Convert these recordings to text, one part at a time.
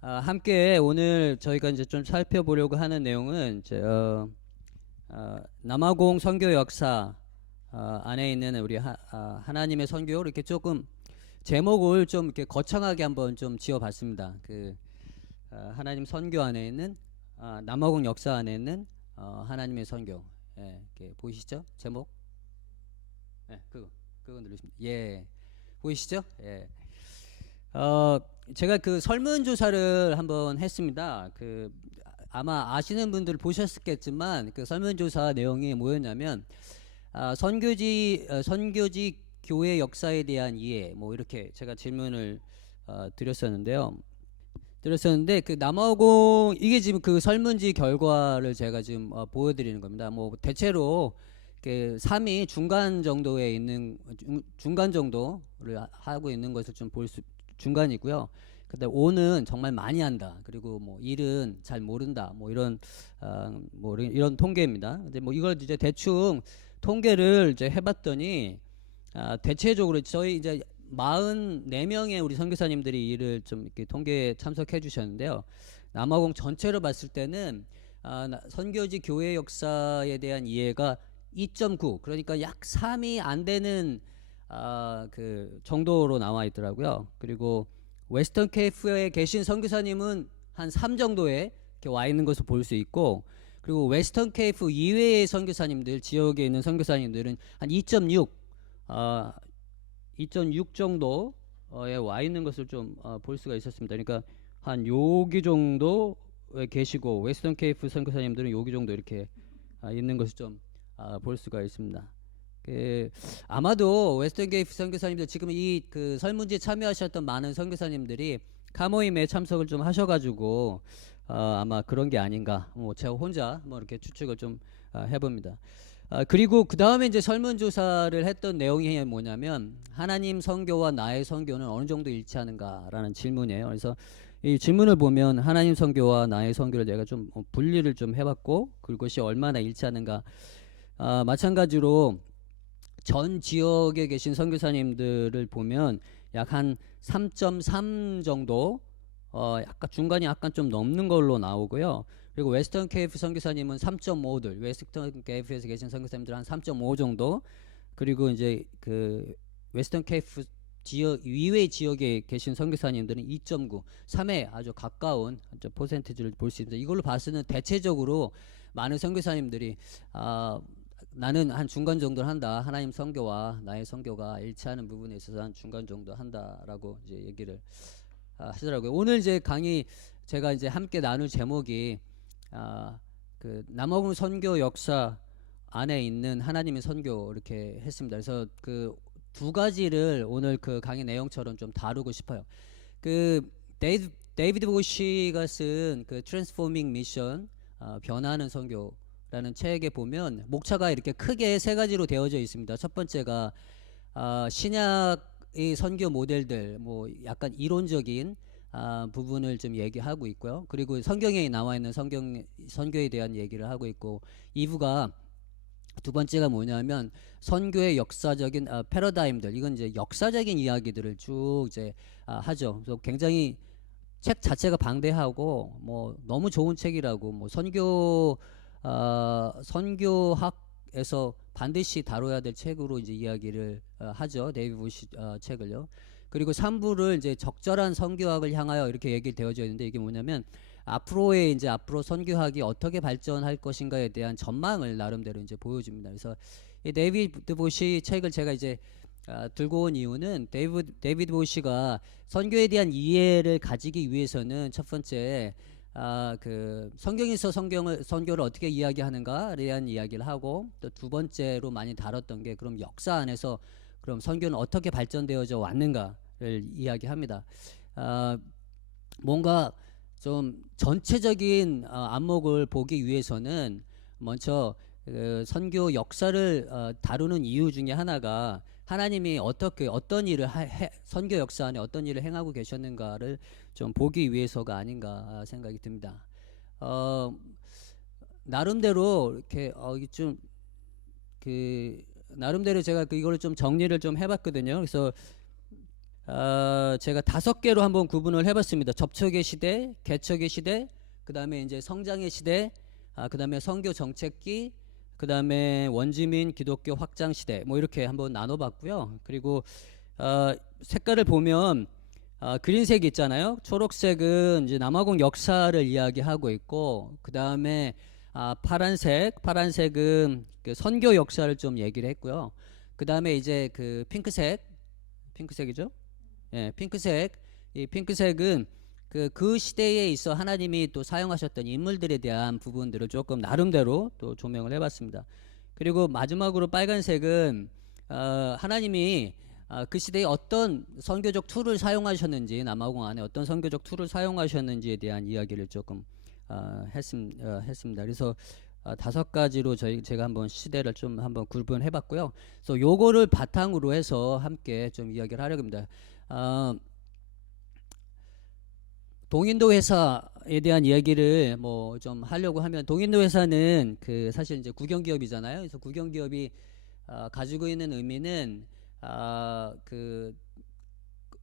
함께 오늘 저희가 이제 좀 살펴보려고 하는 내용은 남아공 선교 역사 안에 있는 우리 하나님의 선교 이렇게 조금 제목을 좀 이렇게 거창하게 한번 좀 지어봤습니다. 하나님 선교 안에 있는 남아공 역사 안에 있는 하나님의 선교. 예, 이렇게 보이시죠? 제목? 예, 그거 누르시면 예, 보이시죠? 예. 어, 제가 그 설문조사를 한번 했습니다. 아마 아시는 분들 보셨겠지만 그 설문조사 내용이 뭐였냐면 선교지 교회 역사에 대한 이해 뭐 이렇게 제가 질문을 드렸었는데 그 남아공 이게 지금 그 설문지 결과를 제가 지금 보여드리는 겁니다. 뭐 대체로 그 3이 중간 정도에 있는 중간 정도를 하고 있는 것을 좀 볼 수 중간이고요. 그다음 5는 정말 많이 한다. 그리고 뭐 1은 잘 모른다. 뭐 이런 통계입니다. 근데 뭐 이걸 이제 대충 통계를 이제 해봤더니 대체적으로 저희 이제 44명의 우리 선교사님들이 이를 좀 이렇게 통계에 참석해 주셨는데요. 남아공 전체로 봤을 때는 선교지 교회 역사에 대한 이해가 2.9 그러니까 약 3이 안 되는 그 정도로 나와 있더라고요. 그리고 웨스턴 케이프에 계신 선교사님은 한 3 정도에 이렇게 와 있는 것을 볼 수 있고, 그리고 웨스턴 케이프 이외의 선교사님들 지역에 있는 선교사님들은 한 2.6 2.6 정도에 와 있는 것을 좀 볼 수가 있었습니다. 그러니까 한 여기 정도에 계시고 웨스턴 케이프 선교사님들은 여기 정도 이렇게 있는 것을 좀 볼 수가 있습니다. 아마도 웨스턴 케이프 선교사님들 지금 이 그 설문지에 참여하셨던 많은 선교사님들이 카모임에 참석을 좀 하셔가지고 아마 그런 게 아닌가. 뭐 제가 혼자 뭐 이렇게 추측을 좀 해봅니다. 그리고 그 다음에 이제 설문조사를 했던 내용이 뭐냐면 하나님 선교와 나의 선교는 어느 정도 일치하는가라는 질문이에요. 그래서 이 질문을 보면 하나님 선교와 나의 선교를 내가 좀 분리를 좀 해봤고 그것이 얼마나 일치하는가. 마찬가지로 전 지역에 계신 선교사님들을 보면 약 한 3.3 정도 약간 중간이 약간 좀 넘는 걸로 나오고요. 그리고 웨스턴 케이프 선교사님은 3.5들, 웨스턴 케이프에서 계신 선교사님들 한 3.5 정도, 그리고 이제 그 웨스턴 케이프 지역 이외 지역에 계신 선교사님들은 2.9, 3에 아주 가까운 퍼센티지를 볼 수 있습니다. 이걸로 봐서는 대체적으로 많은 선교사님들이 나는 한 중간 정도를 한다. 하나님 선교와 나의 선교가 일치하는 부분에 있어서 한 중간 정도 한다라고 이제 얘기를 하더라고요. 오늘 이제 강의 제가 이제 함께 나눌 제목이 그 남아공 선교 역사 안에 있는 하나님의 선교 이렇게 했습니다. 그래서 그 두 가지를 오늘 그 강의 내용처럼 좀 다루고 싶어요. 그 데이비드 보시가 쓴 그 트랜스포밍 미션 변화하는 선교라는 책에 보면 목차가 이렇게 크게 세 가지로 되어져 있습니다. 첫 번째가 신약의 선교 모델들 뭐 약간 이론적인 부분을 좀 얘기하고 있고요. 그리고 성경에 나와 있는 선교에 대한 얘기를 하고 있고, 2부가 두 번째가 뭐냐면 선교의 역사적인 패러다임들, 이건 이제 역사적인 이야기들을 쭉 이제 하죠. 그래서 굉장히 책 자체가 방대하고 뭐 너무 좋은 책이라고 뭐 선교학에서 반드시 다뤄야 될 책으로 이제 이야기를 하죠. 데이비드 부시 책을요. 그리고 3부를 이제 적절한 선교학을 향하여 이렇게 얘기 되어져 있는데, 이게 뭐냐면 앞으로 선교학이 어떻게 발전할 것인가에 대한 전망을 나름대로 이제 보여줍니다. 그래서 이 데이비드 보시 책을 제가 이제 들고 온 이유는 데이비드 보시가 선교에 대한 이해를 가지기 위해서는 첫 번째 그 성경에서 선교를 어떻게 이야기하는가에 대한 이야기를 하고, 또 두 번째로 많이 다뤘던 게 그럼 역사 안에서 그럼 선교는 어떻게 발전되어져 왔는가를 이야기합니다. 뭔가 좀 전체적인 안목을 보기 위해서는 먼저 그 선교 역사를 다루는 이유 중에 하나가 하나님이 어떤 일을 선교 역사 안에 어떤 일을 행하고 계셨는가를 좀 보기 위해서가 아닌가 생각이 듭니다. 어, 나름대로 이렇게 나름대로 제가 이거를 좀 정리를 좀 해봤거든요. 그래서 제가 5개로 한번 구분을 해봤습니다. 접촉의 시대, 개척의 시대, 그 다음에 이제 성장의 시대, 그 다음에 선교 정책기, 그 다음에 원주민 기독교 확장 시대, 뭐 이렇게 한번 나눠봤고요. 그리고 색깔을 보면 그린색 있잖아요. 초록색은 이제 남아공 역사를 이야기하고 있고, 그 다음에 파란색은 그 선교 역사를 좀 얘기를 했고요. 그 다음에 이제 그 핑크색이죠. 예, 핑크색. 이 핑크색은 그 시대에 있어 하나님이 또 사용하셨던 인물들에 대한 부분들을 조금 나름대로 또 조명을 해봤습니다. 그리고 마지막으로 빨간색은 하나님이 그 시대에 어떤 선교적 툴을 사용하셨는지, 남아공 안에 어떤 선교적 툴을 사용하셨는지에 대한 이야기를 조금 했습니다. 그래서 5가지로 제가 한번 시대를 좀 한번 구분해봤고요. 그래서 요거를 바탕으로 해서 함께 좀 이야기를 하려고 합니다. 동인도 회사에 대한 이야기를 뭐 좀 하려고 하면, 동인도 회사는 그 사실 이제 국영기업이잖아요. 그래서 국영기업이 가지고 있는 의미는 그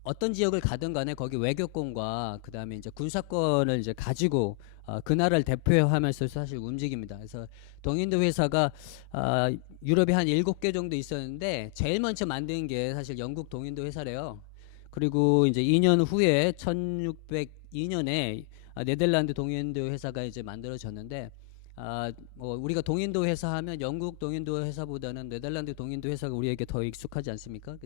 어떤 지역을 가든 간에 거기 외교권과 그 다음에 이제 군사권을 이제 가지고 그 나라를 대표하면서 사실 움직입니다. 그래서 동인도 회사가 유럽에 한 7개 정도 있었는데 제일 먼저 만든 게 사실 영국 동인도 회사래요. 그리고 이제 2년 후에 1602년에 네덜란드 동인도 회사가 이제 만들어졌는데, 뭐 우리가 동인도 회사 하면 영국 동인도 회사보다는 네덜란드 동인도 회사가 우리에게 더 익숙하지 않습니까?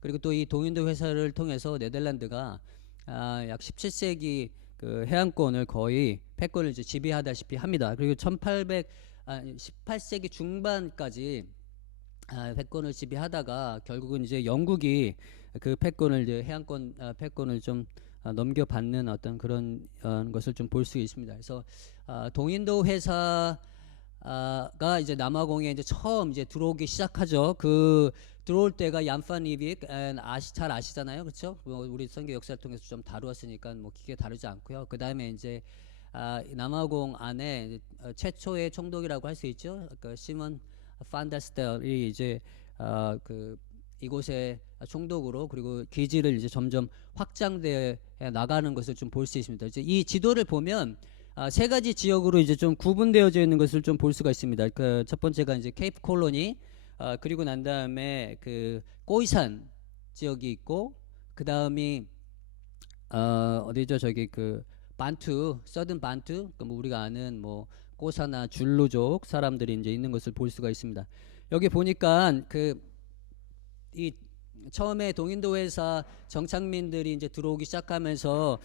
그리고 또 이 동인도 회사를 통해서 네덜란드가 약 17세기 그 해안권을 거의 패권을 이제 지배하다시피 합니다. 그리고 18세기 중반까지 패권을 지배하다가 결국은 이제 영국이 그 패권을 이제 해안권 패권을 좀 넘겨받는 어떤 그런 것을 좀 볼 수 있습니다. 그래서 동인도 회사가 이제 남아공에 이제 처음 이제 들어오기 시작하죠. 그 들어올 때가 얀판 리빅 잘 아시잖아요, 그렇죠? 뭐 우리 선교 역사를 통해서 좀 다루었으니까 뭐 깊게 다루지 않고요. 그 다음에 이제 남아공 안에 최초의 총독이라고 할 수 있죠. 그 시몬 판다스텔이 이제 그 이곳의 총독으로, 그리고 기지를 이제 점점 확장돼 나가는 것을 좀 볼 수 있습니다. 이제 이 지도를 보면 3가지 지역으로 이제 좀 구분되어져 있는 것을 좀 볼 수가 있습니다. 그 첫 번째가 이제 케이프 콜로니, 그리고 난 다음에 그 꼬이산 지역이 있고, 그 다음이 어디죠? 저기 그 반투, 서든 반투, 뭐 우리가 아는 뭐 꼬사나 줄루족 사람들이 이제 있는 것을 볼 수가 있습니다. 여기 보니까 이 처음에 동인도 회사 정착민들이 이제 들어오기 시작하면서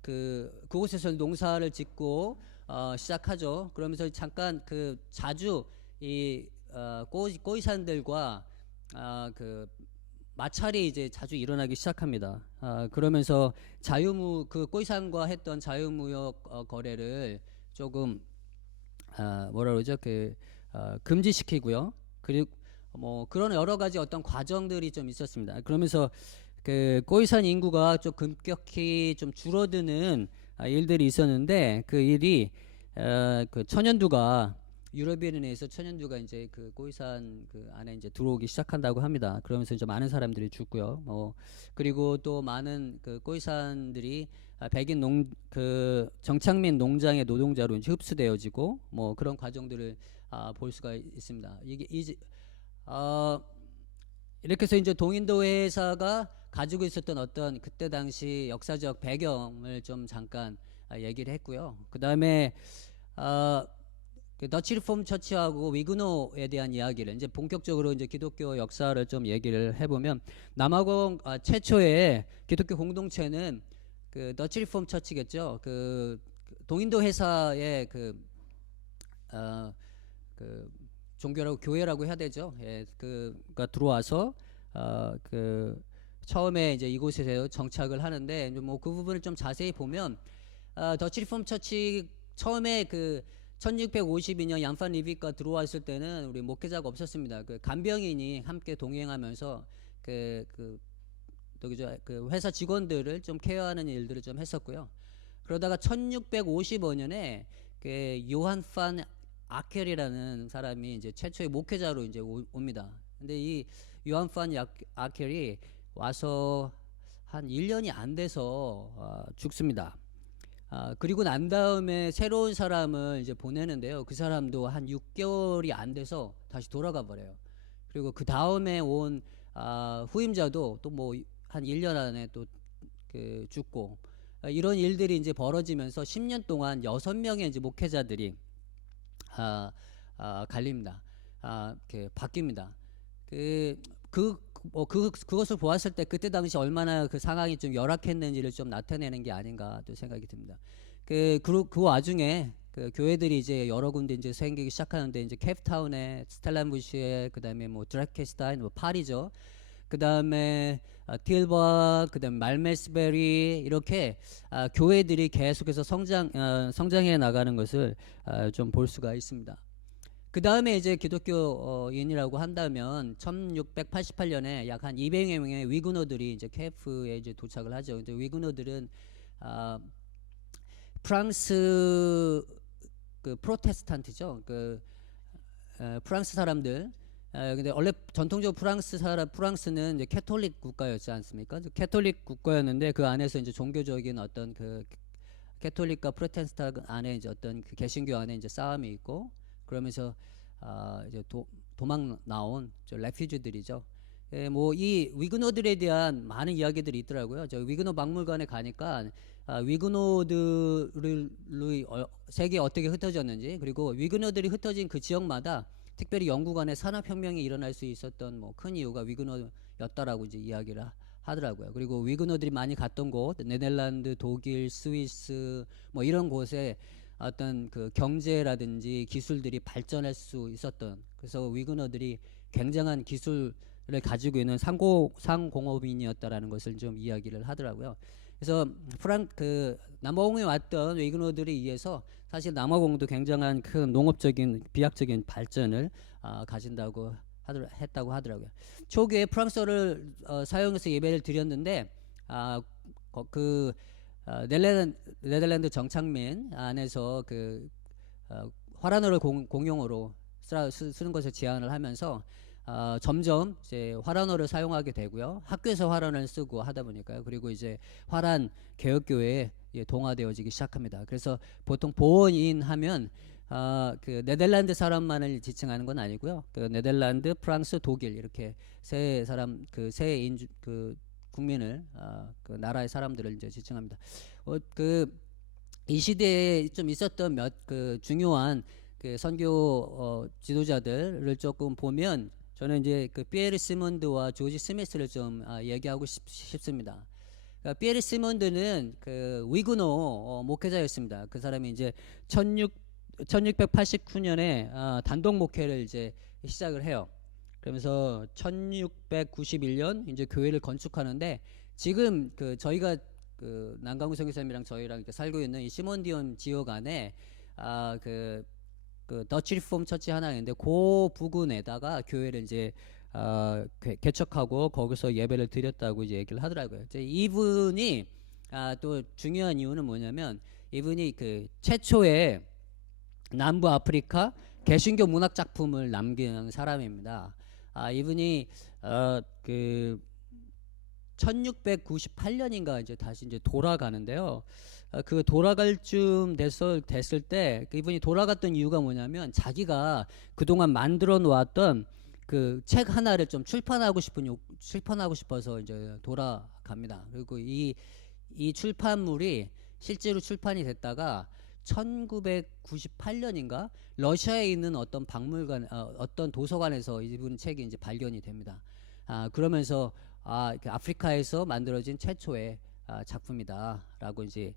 그곳에서 농사를 짓고 시작하죠. 그러면서 잠깐 그 자주 이 꼬이산들과 그 마찰이 이제 자주 일어나기 시작합니다. 그러면서 그 꼬이산과 했던 자유무역 거래를 조금 뭐라 그러죠? 금지시키고요. 그리고 뭐 그런 여러 가지 어떤 과정들이 좀 있었습니다. 그러면서 그 꼬이산 인구가 좀 급격히 좀 줄어드는 일들이 있었는데, 그 일이 그 천연두가 유럽인에 의해서 천연두가 이제 그 꼬이산 그 안에 이제 들어오기 시작한다고 합니다. 그러면서 이제 많은 사람들이 죽고요. 그리고 또 많은 그 꼬이산들이 백인 그 정착민 농장의 노동자로 이제 흡수되어지고 뭐 그런 과정들을 볼 수가 있습니다. 이게 이제 이렇게 해서 이제 동인도 회사가 가지고 있었던 어떤 그때 당시 역사적 배경을 좀 잠깐 얘기를 했고요. 그 다음에 그 더치 리폼 처치하고 위그노에 대한 이야기를 이제 본격적으로 이제 기독교 역사를 좀 얘기를 해보면, 남아공 최초의 기독교 공동체는 그 더치 리폼 처치겠죠. 그 동인도 회사의 그 종교라고 교회라고 해야 되죠. 예, 그가 들어와서 그 처음에 이제 이곳에서 정착을 하는데, 뭐 그 부분을 좀 자세히 보면 더치 리폼 처치 처음에 그 1652년 얀판 리빅과 들어왔을 때는 우리 목회자가 없었습니다. 그 간병인이 함께 동행하면서 그 회사 직원들을 좀 케어하는 일들을 좀 했었고요. 그러다가 1655년에 그 요한 판 아켈이라는 사람이 이제 최초의 목회자로 이제 옵니다. 근데 이 요한 판 아켈이 와서 한 1년이 안 돼서 죽습니다. 그리고 난 다음에 새로운 사람을 이제 보내는데요. 그 사람도 한 6개월이 안 돼서 다시 돌아가 버려요. 그리고 그 다음에 온 후임자도 또 뭐 한 1년 안에 또 그 죽고, 이런 일들이 이제 벌어지면서 10년 동안 6명의 이제 목회자들이 갈립니다. 바뀝니다. 그것을 보았을 때 그때 당시 얼마나 그 상황이 좀 열악했는지를 좀 나타내는 게 아닌가 또 생각이 듭니다. 그 와중에 그 교회들이 이제 여러 군데 이제 생기기 시작하는데, 이제 케이프타운에 스텔란부시에, 그다음에 뭐 드라케스타인, 뭐 파리죠. 그다음에 틸버, 그다음에 말메스베리, 이렇게 교회들이 계속해서 성장해 나가는 것을 좀 볼 수가 있습니다. 그 다음에 이제 기독교인이라고 한다면 1688년에 약 한 200여 명의 위그노들이 이제 케프에 이제 도착을 하죠. 이제 위그노들은 프랑스 그 프로테스탄트죠. 프랑스 사람들. 근데 원래 전통적으로 프랑스는 이제 캐톨릭 국가였지 않습니까? 캐톨릭 국가였는데 그 안에서 이제 종교적인 어떤 그 캐톨릭과 프로테스탄트 안에 이제 어떤 그 개신교 안에 이제 싸움이 있고, 그러면서 이제 도망 나온 레퓨지들이죠. 뭐 이 위그노들에 대한 많은 이야기들이 있더라고요. 저 위그노 박물관에 가니까 위그노들의 세계에 어떻게 흩어졌는지, 그리고 위그노들이 흩어진 그 지역마다 특별히 영국 안에 산업혁명이 일어날 수 있었던 뭐 큰 이유가 위그노였다라고 이제 이야기를 하더라고요. 그리고 위그노들이 많이 갔던 곳, 네덜란드, 독일, 스위스 뭐 이런 곳에 어떤 그 경제라든지 기술들이 발전할 수 있었던, 그래서 위그너들이 굉장한 기술을 가지고 있는 상공업인이었다라는 것을 좀 이야기를 하더라고요. 그래서 남아공에 왔던 위그너들에 의해서 사실 남아공도 굉장한 큰 농업적인 비약적인 발전을 가진다고 했다고 하더라고요. 초기에 프랑스어를 사용해서 예배를 드렸는데 네덜란드 정착민 안에서 화란어를 공용어로 쓰는 것을 제안을 하면서 점점 이제 화란어를 사용하게 되고요. 학교에서 화란어를 쓰고 하다 보니까요. 그리고 이제 화란 개혁교회에 동화되어지기 시작합니다. 그래서 보통 보원인 하면 그 네덜란드 사람만을 지칭하는 건 아니고요. 그 네덜란드, 프랑스, 독일 이렇게 세 국민을 그 나라의 사람들을 이제 지칭합니다. 이 시대에 좀 있었던 몇 그 중요한 그 선교 지도자들을 조금 보면, 저는 이제 그 피에르 시몬드와 조지 스미스를 좀 얘기하고 싶습니다. 그러니까 피에르 시몬드는 그 위그노 목회자였습니다. 그 사람이 이제 1689년에 단독 목회를 이제 시작을 해요. 그러면서 1691년 이제 교회를 건축하는데, 지금 그 저희가 그 남강구 선교사님이랑 저희랑 이렇게 살고 있는 이 시몬디온 지역 안에 그 더치 리폼 처치 하나 있는데, 그 부근에다가 교회를 이제 개척하고 거기서 예배를 드렸다고 이제 얘기를 하더라고요. 이제 이분이 또 중요한 이유는 뭐냐면, 이분이 그 최초의 남부 아프리카 개신교 문학 작품을 남긴 사람입니다. 이분이 그 1698년인가 이제 다시 이제 돌아가는데요. 그 돌아갈 쯤 됐을 때 이분이 돌아갔던 이유가 뭐냐면, 자기가 그동안 만들어 놓았던 그 책 하나를 좀 출판하고 싶어서 이제 돌아갑니다. 그리고 이 출판물이 실제로 출판이 됐다가 1998년인가 러시아에 있는 어떤 박물관, 어떤 도서관에서 이분 책이 이제 발견이 됩니다. 그러면서 아프리카에서 만들어진 최초의 작품이다라고 이제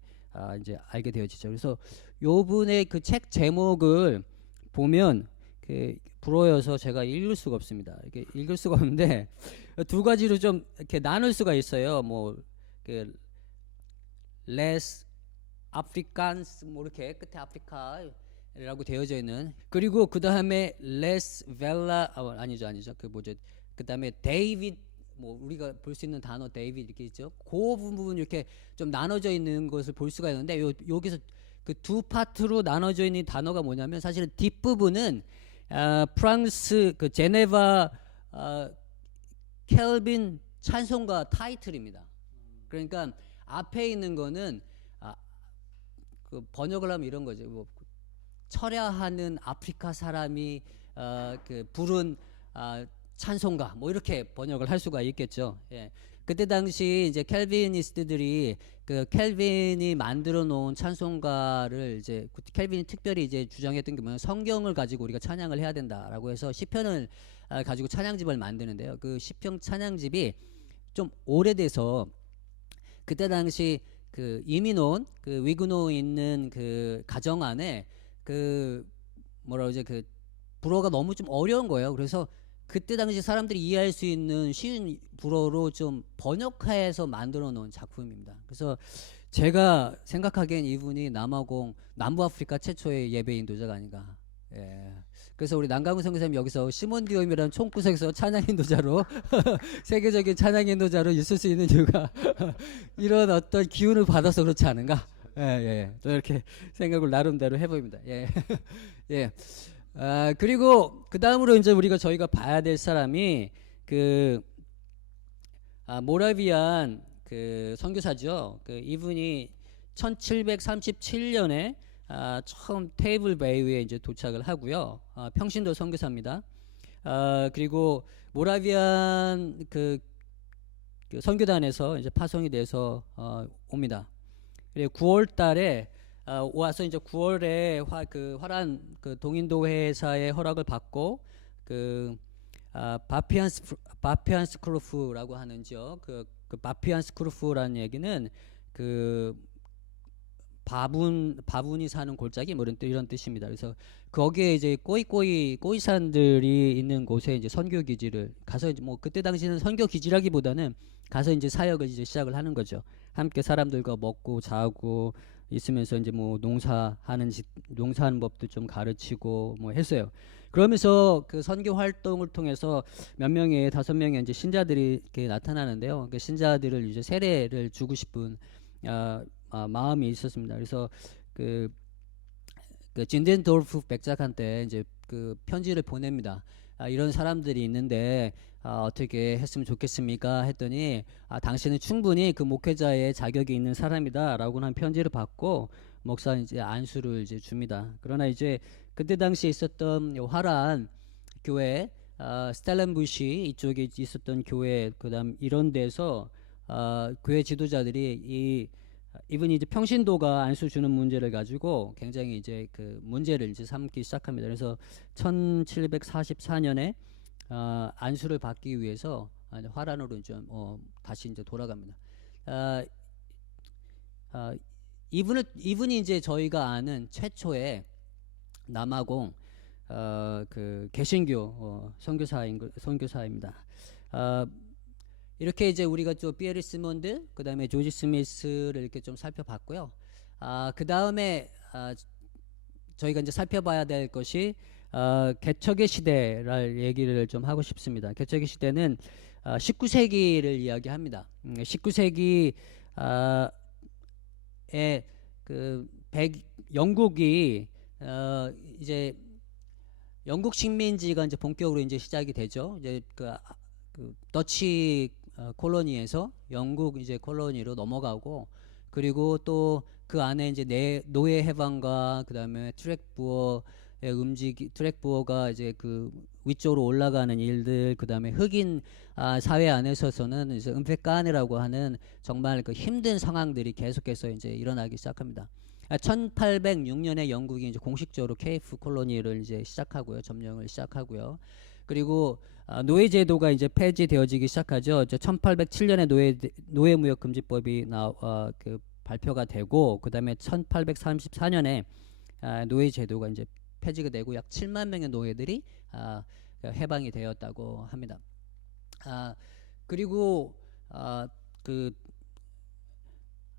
알게 되어지죠. 그래서 요분의 그 책 제목을 보면 부러워서 제가 읽을 수가 없습니다. 이렇게 읽을 수가 없는데 두 가지로 좀 이렇게 나눌 수가 있어요. 뭐 less Africans 뭐 이렇게 끝에 아프리카라고 되어져 있는, 그리고 그 다음에 less Vella 아니죠 그 다음에 데이비드, 뭐 우리가 볼 수 있는 단어 데이비드 이렇게 있죠. 그 부분 이렇게 좀 나눠져 있는 것을 볼 수가 있는데, 여기서 그 두 파트로 나눠져 있는 단어가 뭐냐면, 사실은 뒷부분은 프랑스 그 제네바 켈빈 찬송가 타이틀입니다. 그러니까 앞에 있는 거는 그 번역을 하면 이런 거죠. 뭐 철야하는 아프리카 사람이 그 부른 찬송가 뭐 이렇게 번역을 할 수가 있겠죠. 예. 그때 당시 이제 캘비니스트들이 그 캘빈이 만들어 놓은 찬송가를 이제 캘빈이 특별히 이제 주장했던 게 뭐냐면 성경을 가지고 우리가 찬양을 해야 된다라고 해서 시편을 가지고 찬양집을 만드는데요. 그 시편 찬양집이 좀 오래돼서 그때 당시 그 이민 온 그 위그노 있는 그 가정 안에 그 뭐라 그러지 그 불어가 너무 좀 어려운 거예요. 그래서 그때 당시 사람들이 이해할 수 있는 쉬운 불어로 좀 번역해서 만들어 놓은 작품입니다. 그래서 제가 생각하기엔 이분이 남부 아프리카 최초의 예배 인도자가 아닌가. 예. 그래서 우리 남강훈 선교사님 여기서 시몬 디옴이라는 총구석에서 찬양 인도자로 세계적인 찬양 인도자로 있을 수 있는 이유가 이런 어떤 기운을 받아서 그렇지 않은가? 예, 예. 또 이렇게 생각을 나름대로 해봅니다. 예. 예. 그리고 그 다음으로 이제 저희가 봐야 될 사람이 그 모라비안 그 선교사죠. 그 이분이 1737년에 처음 테이블 베이에 이제 도착을 하고요. 평신도 선교사입니다. 그리고 모라비안 그 선교단에서 이제 파송이 돼서 옵니다. 그리고 9월달에 와서 이제 9월에 화란 그 동인도 회사의 허락을 받고 그 바피안스크루프라고 하는 지역 그 바피안스크루프라는 얘기는 그 바분이 사는 골짜기 뭐 이런 뜻입니다. 그래서 거기에 이제 꼬이산들이 있는 곳에 이제 선교 기지를 가서 이제 뭐 그때 당시는 선교 기지라기보다는 가서 이제 사역을 이제 시작을 하는 거죠. 함께 사람들과 먹고 자고 있으면서 이제 뭐 농사하는 법도 좀 가르치고 뭐 했어요. 그러면서 그 선교 활동을 통해서 다섯 명의 이제 신자들이 이렇게 나타나는데요. 그 신자들을 이제 세례를 주고 싶은 마음이 있었습니다. 그래서 그 진덴도르프 백작한테 이제 그 편지를 보냅니다. 이런 사람들이 있는데 어떻게 했으면 좋겠습니까? 했더니 당신은 충분히 그 목회자의 자격이 있는 사람이다라고 하는 편지를 받고 목사는 이제 안수를 이제 줍니다. 그러나 이제 그때 당시에 있었던 화란 교회, 스텔렌부시 이쪽에 있었던 교회, 그다음 이런 데서 교회 지도자들이 이분이 이제 평신도가 안수 주는 문제를 가지고 굉장히 이제 그 문제를 이제 삼기 시작합니다. 그래서 1744년에 안수를 받기 위해서 화란으로 좀 다시 이제 돌아갑니다. 이분이 이제 저희가 아는 최초의 남아공 그 개신교 선교사입니다. 이렇게 이제 우리가 좀 피에르 시몬드 그다음에 조지 스미스를 이렇게 좀 살펴봤고요. 그 다음에 저희가 이제 살펴봐야 될 것이 개척의 시대를 얘기를 좀 하고 싶습니다. 개척의 시대는 19세기를 이야기합니다. 19세기에 영국이 이제 영국 식민지가 이제 본격으로 이제 시작이 되죠. 이제 그 더치 콜로니에서 영국 이제 콜로니로 넘어가고 그리고 또 그 안에 이제 노예 해방과 그다음에 트랙부어가 이제 그 위쪽으로 올라가는 일들 그다음에 흑인 사회 안에서는 이제 은폐까네라고 하는 정말 그 힘든 상황들이 계속해서 이제 일어나기 시작합니다. 1806년에 영국이 이제 공식적으로 케이프 콜로니를 이제 시작하고요. 점령을 시작하고요. 그리고 노예제도가 이제 폐지되어지기 시작하죠. 1807년에 노예무역금지법이 발표가 되고 그다음에 1834년에 노예제도가 이제 폐지가 되고 약 7만 명의 노예들이 해방이 되었다고 합니다. 그리고 그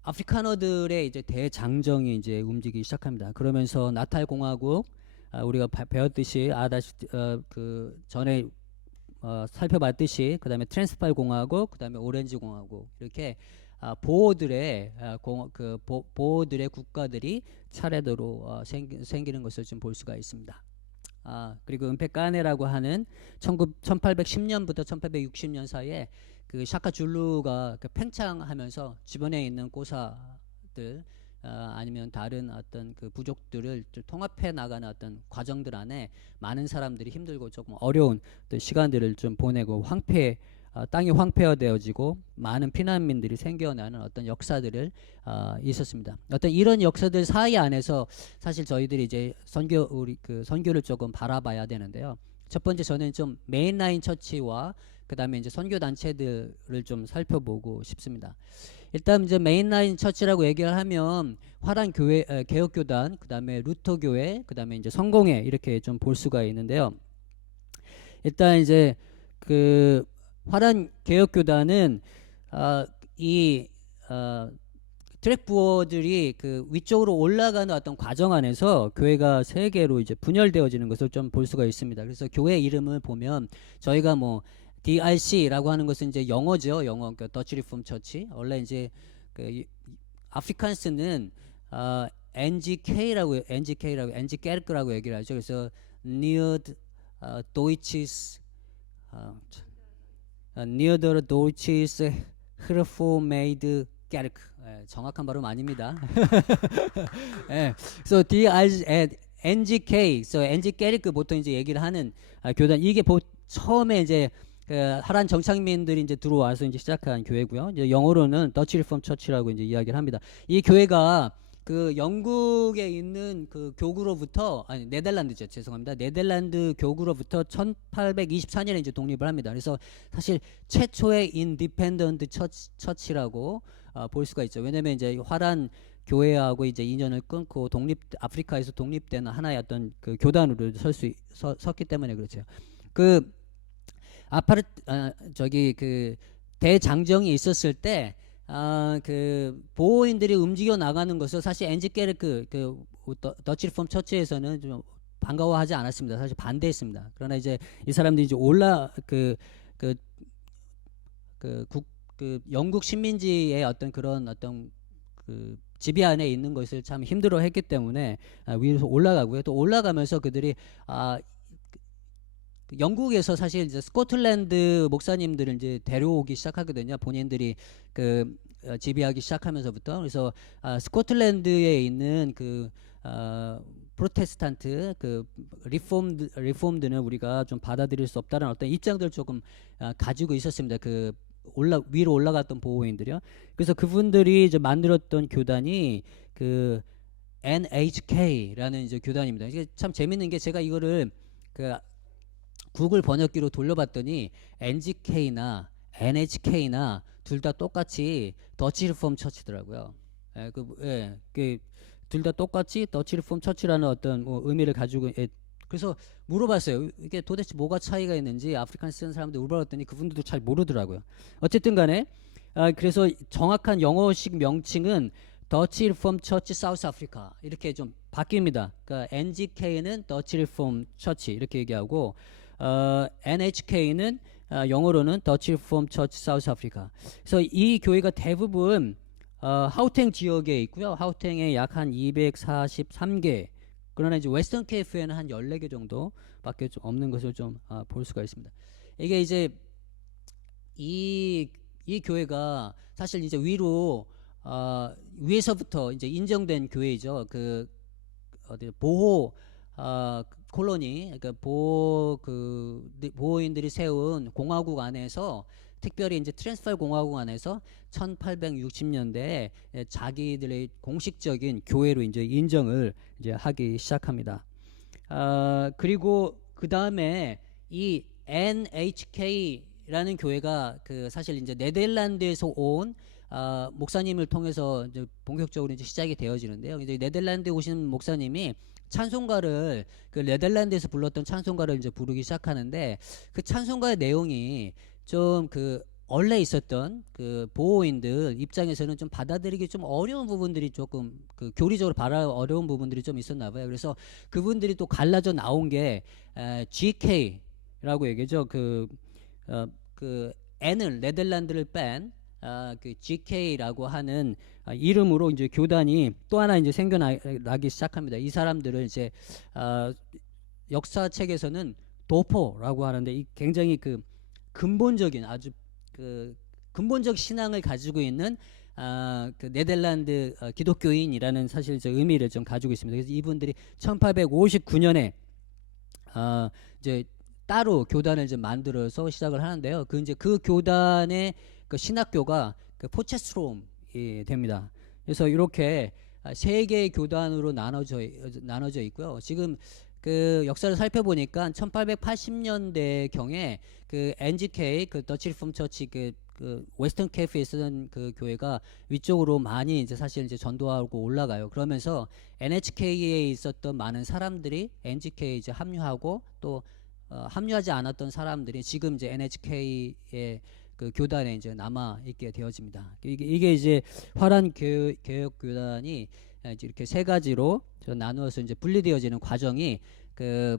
아프리카너들의 이제 대장정이 이제 움직이기 시작합니다. 그러면서 나탈 공화국 우리가 배웠듯이 그 전에 살펴봤듯이 그다음에 트랜스팔 공화국, 그다음에 오렌지 공화국 이렇게 보호들의 국가들이 차례대로 생기는 것을 좀 볼 수가 있습니다. 그리고 은폐까네라고 하는 1810년부터 1860년 사이에 그 샤카 줄루가 그 팽창하면서 주변에 있는 꼬사들 아니면 다른 어떤 그 부족들을 좀 통합해 나가는 어떤 과정들 안에 많은 사람들이 힘들고 조금 어려운 어떤 시간들을 좀 보내고 땅이 황폐화되어지고 많은 피난민들이 생겨나는 어떤 역사들을 있었습니다. 어떤 이런 역사들 사이 안에서 사실 저희들이 이제 우리 그 선교를 조금 바라봐야 되는데요. 첫 번째 저는 좀 메인라인 처치와 그 다음에 이제 선교 단체들을 좀 살펴보고 싶습니다. 일단 이제 메인라인 처치라고 얘기를 하면 화란 교회, 개혁교단, 그 다음에 루터교회, 그 다음에 이제 성공회 이렇게 좀 볼 수가 있는데요. 일단 이제 그 화란 개혁교단은 이 트랙 부어들이 그 위쪽으로 올라가는 어떤 과정 안에서 교회가 세 개로 이제 분열되어지는 것을 좀 볼 수가 있습니다. 그래서 교회 이름을 보면 저희가 뭐 DRC라고 하는 것은 이제 영어죠. 영어, 그러니까 더치 리폼 처치. 원래 이제 그 아프리칸스는 NGK라고 NGK라고 얘기를 하죠. 그래서 Near Deutsches Near the Deutsches Reformed Kirche. 정확한 발음 아닙니다. So NGK, so NGK 보통 이제 얘기를 하는 교단 이게 처음에 이제 하란 정착민들이 이제 들어와서 이제 시작한 교회고요. 이제 영어로는 더치 리폼 처치라고 이제 이야기를 합니다. 이 교회가 그 영국에 있는 그 교구로부터 네덜란드죠. 죄송합니다. 네덜란드 교구로부터 1824년에 이제 독립을 합니다. 그래서 사실 최초의 인디펜던트 처치라고 볼 수가 있죠. 왜냐면 이제 화란 교회하고 이제 인연을 끊고 아프리카에서 독립된 하나의 어떤 그 교단으로 섰기 때문에 그렇죠. 그 그 대장정이 있었을 때 그 보호인들이 움직여 나가는 것을 사실 엔지케르크 그 더치 리폼 처치에서는 좀 반가워하지 않았습니다. 사실 반대했습니다. 그러나 이제 이 사람들이 이제 그 영국 식민지의 어떤 그런 어떤 그 지배 안에 있는 것을 참 힘들어했기 때문에 위로 올라가고요. 또 올라가면서 그들이 영국에서 사실 이제 스코틀랜드 목사님들을 이제 데려오기 시작하거든요. 본인들이 그 지배하기 시작하면서부터. 그래서 스코틀랜드에 있는 그 프로테스탄트 그 리폼드는 우리가 좀 받아들일 수 없다는 어떤 입장들을 조금 가지고 있었습니다. 그 위로 올라갔던 보호인들이요. 그래서 그분들이 이제 만들었던 교단이 그 NHK라는 이제 교단입니다. 이게 참 재밌는 게 제가 이거를 그 구글 번역기로 돌려봤더니 NGK나 NHK나 둘 다 똑같이 더치 리폼 처치더라고요. 둘 다 똑같이 더치 리폼 처치라는 어떤 뭐 의미를 가지고 그래서 물어봤어요. 이게 도대체 뭐가 차이가 있는지 아프리칸 쓰는 사람들 물어봤더니 그분들도 잘 모르더라고요. 어쨌든 간에 그래서 정확한 영어식 명칭은 더치 리폼 처치 사우스 아프리카 이렇게 좀 바뀝니다. 그러니까 NGK는 더치 리폼 처치 이렇게 얘기하고 NHK는 영어로는 더치 리폼 처치 사우스 아프리카. 그래서 이 교회가 대부분 하우탱 지역에 있고요. 하우탱에 약 한 243개. 그러나 이제 웨스턴 케이프에는 한 14개 정도밖에 좀 없는 것을 좀 볼 수가 있습니다. 이게 이제 이 교회가 사실 이제 위에서부터 이제 인정된 교회이죠. 그 보호 콜로니, 그러니까 보호인들이 세운 공화국 안에서 특별히 이제 트랜스팔 공화국 안에서 1860년대에 자기들의 공식적인 교회로 이제 인정을 이제 하기 시작합니다. 그리고 그 다음에 이 NHK라는 교회가 그 사실 이제 네덜란드에서 온 목사님을 통해서 이제 본격적으로 이제 시작이 되어지는데요. 이제 네덜란드에 오신 목사님이 찬송가를 그 네덜란드에서 불렀던 찬송가를 이제 부르기 시작하는데 그 찬송가의 내용이 좀 그 원래 있었던 그 보호인들 입장에서는 좀 받아들이기 좀 어려운 부분들이 조금 그 교리적으로 어려운 부분들이 좀 있었나 봐요. 그래서 그분들이 또 갈라져 나온 게 GK라고 얘기죠. 그 N을 네덜란드를 뺀 그 GK라고 하는 이름으로 이제 교단이 또 하나 이제 생겨나기 시작합니다. 이 사람들을 이제 역사책에서는 도포라고 하는데 이 굉장히 그 근본적인 아주 그 근본적 신앙을 가지고 있는 그 네덜란드 기독교인이라는 사실 저 의미를 좀 가지고 있습니다. 그래서 이분들이 1859년에 이제 따로 교단을 좀 만들어서 시작을 하는데요. 그 이제 그 교단의 그 신학교가 그 포체스트롬이 됩니다. 그래서 이렇게 세 개의 교단으로 나눠져 있고요. 지금 그 역사를 살펴보니까 1880년대 경에 그 NGK 그 더치 리폼 처치 그 웨스턴 케이프에 있었던 그 교회가 위쪽으로 많이 이제 사실 이제 전도하고 올라가요. 그러면서 NHK에 있었던 많은 사람들이 NGK에 이제 합류하고 또 합류하지 않았던 사람들이 지금 이제 NHK의 그 교단에 이제 남아 있게 되어집니다. 이게 이제 화란 개혁 교단이 이제 이렇게 세 가지로 나누어서 이제 분리되어지는 과정이 그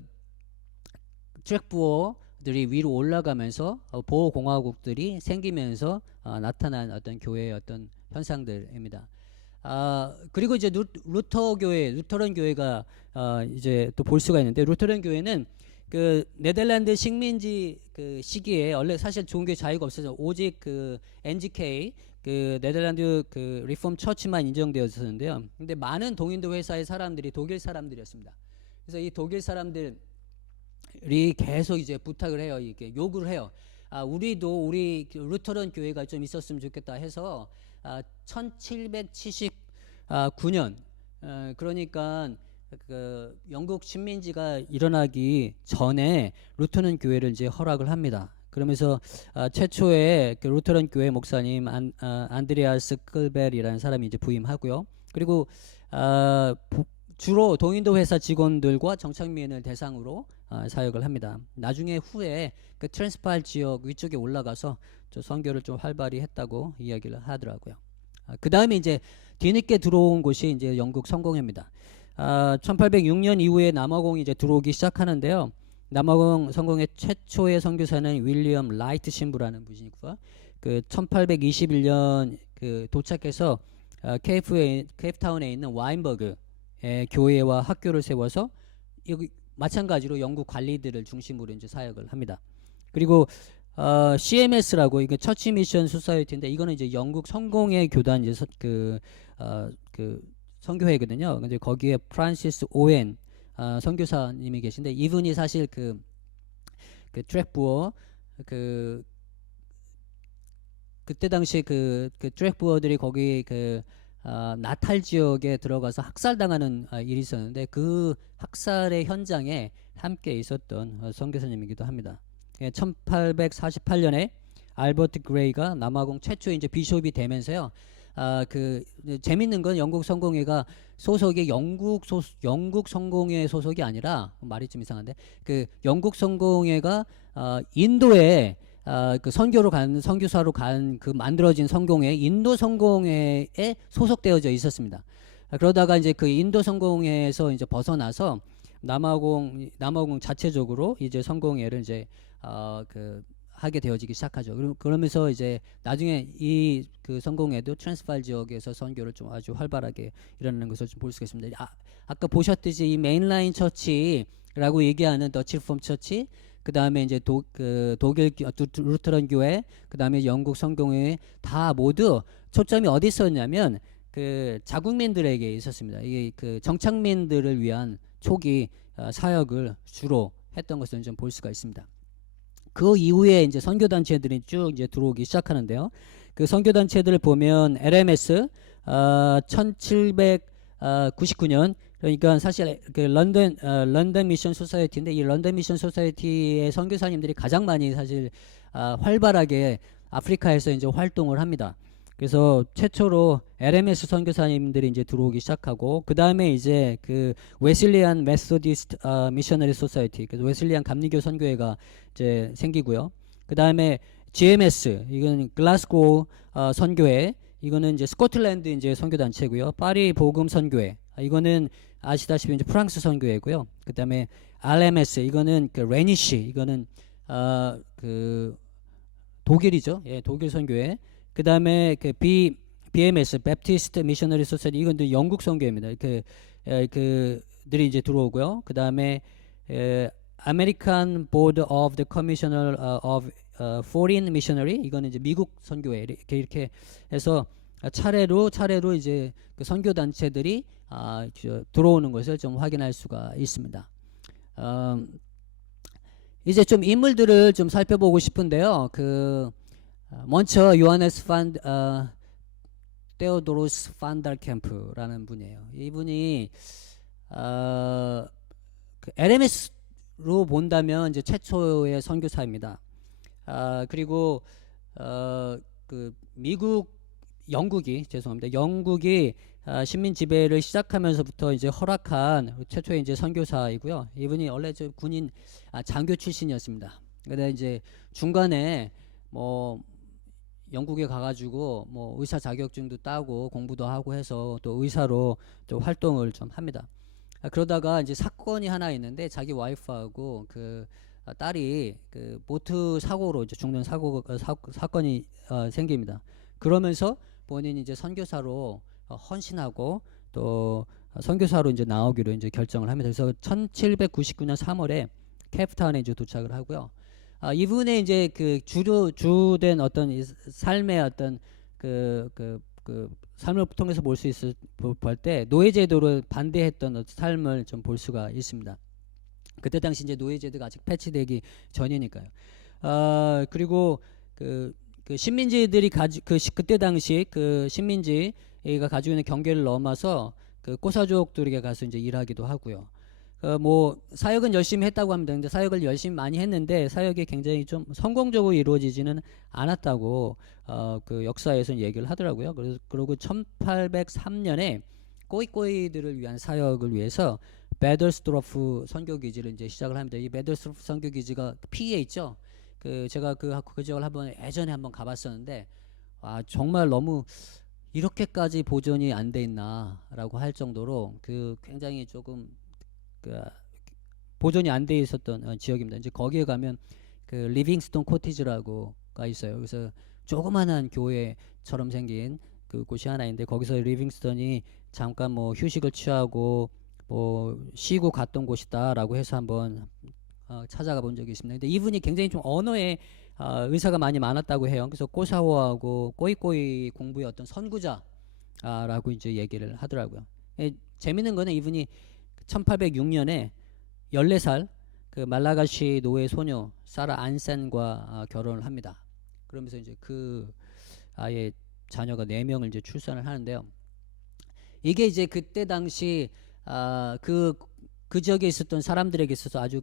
트랙부어들이 위로 올라가면서 보호공화국들이 생기면서 나타난 어떤 교회의 어떤 현상들입니다. 그리고 이제 루터런 교회가 이제 또 볼 수가 있는데, 루터런 교회는 그 네덜란드 식민지 그 시기에 원래 사실 종교 자유가 없어서 오직 그 NGK 그 네덜란드 그 리폼 처치만 인정되었었는데요. 근데 많은 동인도 회사의 사람들이 독일 사람들이었습니다. 그래서 이 독일 사람들이 계속 이제 부탁을 해요. 이렇게 요구를 해요. 우리도 우리 루터런 교회가 좀 있었으면 좋겠다 해서 1779년 그러니까 그 영국 식민지가 일어나기 전에 루터런 교회를 이제 허락을 합니다. 그러면서 최초의 그 루터런 교회 목사님 안드레아스 클벨이라는 사람이 이제 부임하고요. 그리고 주로 동인도 회사 직원들과 정착민을 대상으로 사역을 합니다. 나중에 후에 그 트랜스파일 지역 위쪽에 올라가서 저 선교를 좀 활발히 했다고 이야기를 하더라고요. 그 다음에 이제 뒤늦게 들어온 곳이 이제 영국 성공회입니다. 1806년 이후에 남아공이 이제 들어오기 시작하는데요. 남아공 성공회 최초의 선교사는 윌리엄 라이트 신부라는 분이고요. 그 1821년 그 도착해서 케이프타운에 있는 와인버그의 교회와 학교를 세워서 여기 마찬가지로 영국 관리들을 중심으로 이제 사역을 합니다. 그리고 CMS라고 이게 처치 미션 소사이티인데 이거는 이제 영국 성공회 교단 이제 그 선교회거든요. 근데 거기에 프란시스 오웬 선교사님이 계신데 이분이 사실 그 트랙부어 그때 당시 그 트랙부어들이 거기 나탈 지역에 들어가서 학살당하는 일이 있었는데 그 학살의 현장에 함께 있었던 선교사님이기도 합니다. 1848년에 알버트 그레이가 남아공 최초의 이제 비숍이 되면서요. 재밌는 건 영국 성공회가 소속이 영국 성공회 소속이 아니라 말이 좀 이상한데 그 영국 성공회가 인도에 그 선교로 간 선교사로 간 그 만들어진 성공회 인도 성공회에 소속되어져 있었습니다. 그러다가 이제 그 인도 성공회에서 이제 벗어나서 남아공 자체적으로 이제 성공회를 이제 하게 되어지기 시작하죠. 그러면서 이제 나중에 이 그 성공회도 트랜스파일 지역에서 선교를 좀 아주 활발하게 일어나는 것을 좀 볼 수가 있습니다. 아까 보셨듯이 이 메인라인 처치라고 얘기하는 더치 리폼 처치, 그 다음에 이제 독일 루터런 교회, 그 다음에 영국 성공회 다 모두 초점이 어디 있었냐면 그 자국민들에게 있었습니다. 이게 그 정착민들을 위한 초기 사역을 주로 했던 것을 좀 볼 수가 있습니다. 그 이후에 이제 선교 단체들이 쭉 이제 들어오기 시작하는데요. 그 선교 단체들을 보면 LMS 1799년 그러니까 사실 그 런던 미션 소사이티인데 이 런던 미션 소사이티의 선교사님들이 가장 많이 사실 활발하게 아프리카에서 이제 활동을 합니다. 그래서 최초로 LMS 선교사님들이 이제 들어오기 시작하고 그 다음에 이제 그 웨슬리안 메소디스트 미셔너리 소사이티, 그래서 웨슬리안 감리교 선교회가 이제 생기고요. 그 다음에 GMS 이건 글라스고 선교회, 이거는 이제 스코틀랜드 이제 선교 단체고요. 파리 복음 선교회 이거는 아시다시피 이제 프랑스 선교회고요. 그 다음에 RMS 이거는 그 레니시 이거는 그 독일이죠. 예, 독일 선교회. 그 다음에 그 BMS 베프티스트 미셔너리 소사이티 이건 또 영국 선교회입니다. 그들이 이제 들어오고요. 그 다음에 아메리칸 보드 오브 더 커미셔너 오브 Foreign Missionary, 이거는 이제 미국 선교회 이렇게 해서 차례로 이제 그 선교 단체들이 들어오는 것을 좀 확인할 수가 있습니다. 이제 좀 인물들을 좀 살펴보고 싶은데요. 먼저 요하네스 테오도로스 판달캠프라는 분이에요. 이분이 그 LMS로 본다면 이제 최초의 선교사입니다. 그리고 그 영국이 식민 지배를 시작하면서부터 이제 허락한 최초의 이제 선교사이고요. 이분이 원래 저 군인 장교 출신이었습니다. 근데 이제 중간에 뭐 영국에 가가지고 뭐 의사 자격증도 따고 공부도 하고 해서 또 의사로 또 활동을 좀 합니다. 그러다가 이제 사건이 하나 있는데 자기 와이프하고 그 딸이 그 보트 사고로 이제 죽는 사건이 생깁니다. 그러면서 본인이 이제 선교사로 헌신하고 또 선교사로 이제 나오기로 이제 결정을 합니다. 그래서 1799년 3월에 케이프타운에 이제 도착을 하고요. 이분의 이제 그 주된 어떤 삶의 어떤 그 삶을 통해서 볼 때 노예제도를 반대했던 삶을 좀 볼 수가 있습니다. 그때 당시 이제 노예제도가 아직 폐지되기 전이니까요. 그리고 그 식민지들이 그때 당시 그 식민지가 가지고 있는 경계를 넘어서 그 꼬사족들에게 가서 이제 일하기도 하고요. 뭐 사역은 열심히 했다고 합니다. 근데 사역을 열심히 많이 했는데 사역이 굉장히 좀 성공적으로 이루어지지는 않았다고 그 역사에서는 얘기를 하더라고요. 그리고 1803년에 꼬이꼬이들을 위한 사역을 위해서 베더스트로프 선교기지를 이제 시작을 합니다. 이 베더스트로프 선교기지가 피에 있죠. 제가 그 지역을 예전에 한번 가봤었는데 정말 너무 이렇게까지 보존이 안 돼 있나라고 할 정도로 굉장히 조금 보존이 안 돼 있었던 지역입니다. 이제 거기에 가면 그 리빙스톤 코티지라고가 있어요. 그래서 조그만한 교회처럼 생긴 그 곳이 하나 있는데 거기서 리빙스톤이 잠깐 뭐 휴식을 취하고 뭐 쉬고 갔던 곳이다라고 해서 한번 찾아가 본 적이 있습니다. 근데 이분이 굉장히 좀 언어에 의사가 많이 많았다고 해요. 그래서 꼬샤오하고 꼬이꼬이 공부의 어떤 선구자라고 이제 얘기를 하더라고요. 재밌는 거는 이분이 1806년에 14살 그 말라가시 노예 소녀 사라 안센과 결혼을 합니다. 그러면서 이제 그 아이의 자녀가 4명을 이제 출산을 하는데요. 이게 이제 그때 당시 그 지역에 있었던 사람들에게 있어서 아주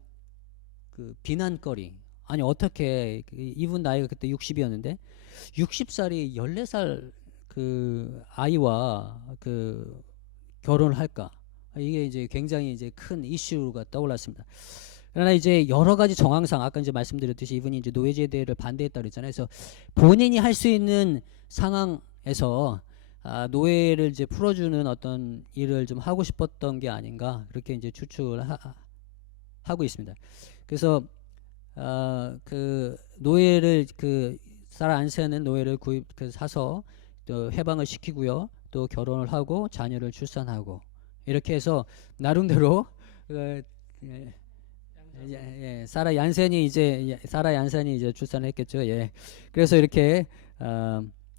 그 비난거리. 아니 어떻게 이분 나이가 그때 60이었는데 60살이 14살 그 아이와 그 결혼을 할까? 이게 이제 굉장히 이제 큰 이슈가 떠올랐습니다. 그러나 이제 여러 가지 정황상 아까 이제 말씀드렸듯이 이분이 이제 노예제도를 반대했다 그랬잖아요. 그래서 본인이 할 수 있는 상황에서 노예를 이제 풀어주는 어떤 일을 좀 하고 싶었던 게 아닌가 그렇게 이제 추측을 하고 있습니다. 그래서 그 노예를 사라 안센은 노예를 사서 또 해방을 시키고요. 또 결혼을 하고 자녀를 출산하고 이렇게 해서 나름대로 사라 얀센이 이제 출산을 했겠죠. 예. 그래서 이렇게